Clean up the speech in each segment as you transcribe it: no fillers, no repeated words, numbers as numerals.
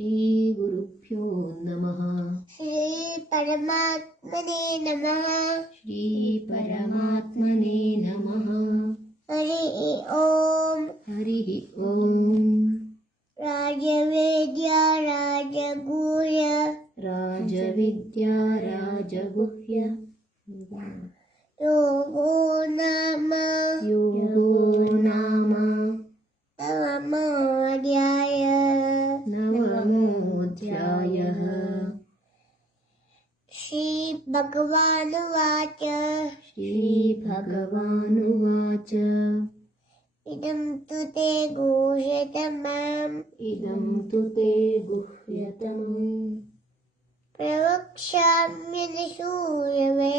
श्रीगुरुभ्यो नमः। श्रीपरमात्मने नमः। श्रीपरमात्मने नमः। हरिः ओम्। हरिः ओम्। राजवेद्या राजगुह्य राजविद्या राजगुह्य योगो नाम नवमोऽध्यायः। श्रीभगवानुवाच श्रीभगवानुवाच इदं तु ते गुह्यतमम् इदं तु ते गुह्यतमम् प्रवक्ष्याम्यनसूयवे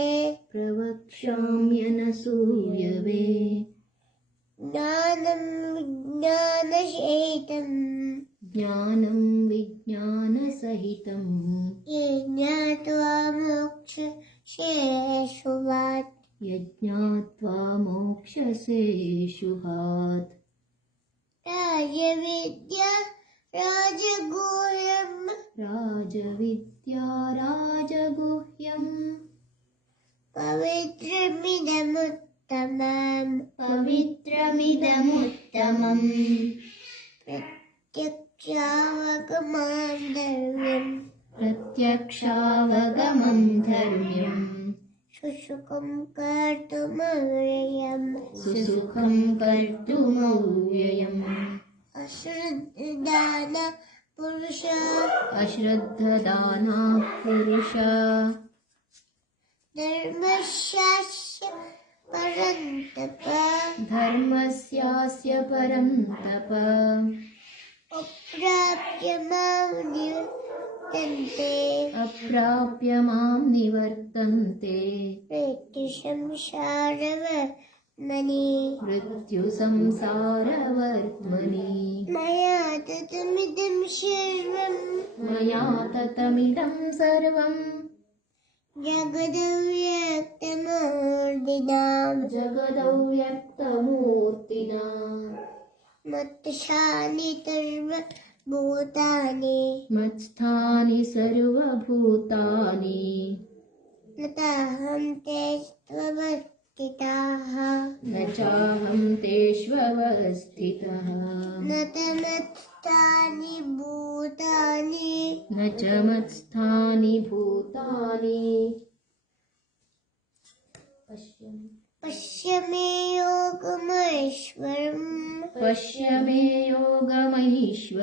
ज्ञानं विज्ञानसहितं ये ज्ञात्वा मोक्षसे शुभात् राजविद्या राजगुह्यं पवित्रमिदमुत्तमम् प्रत्यक्षावगमं धर्म्यम् सुसुखं कर्तुमव्ययम् अश्रद्धदानः पुरुष धर्मस्यास्य परन्तप अप्राप्य मां निवर्तन्ते मृत्युसंसारवर्त्मनि मया ततमिदं सर्वं जगदव्यक्तमूर्तिना मत्स्थानि सर्वभूतानि न चाहं तेष्वस्थितः न च मत्स्थानि भूतानि पश्य मे योगमैश्वरम्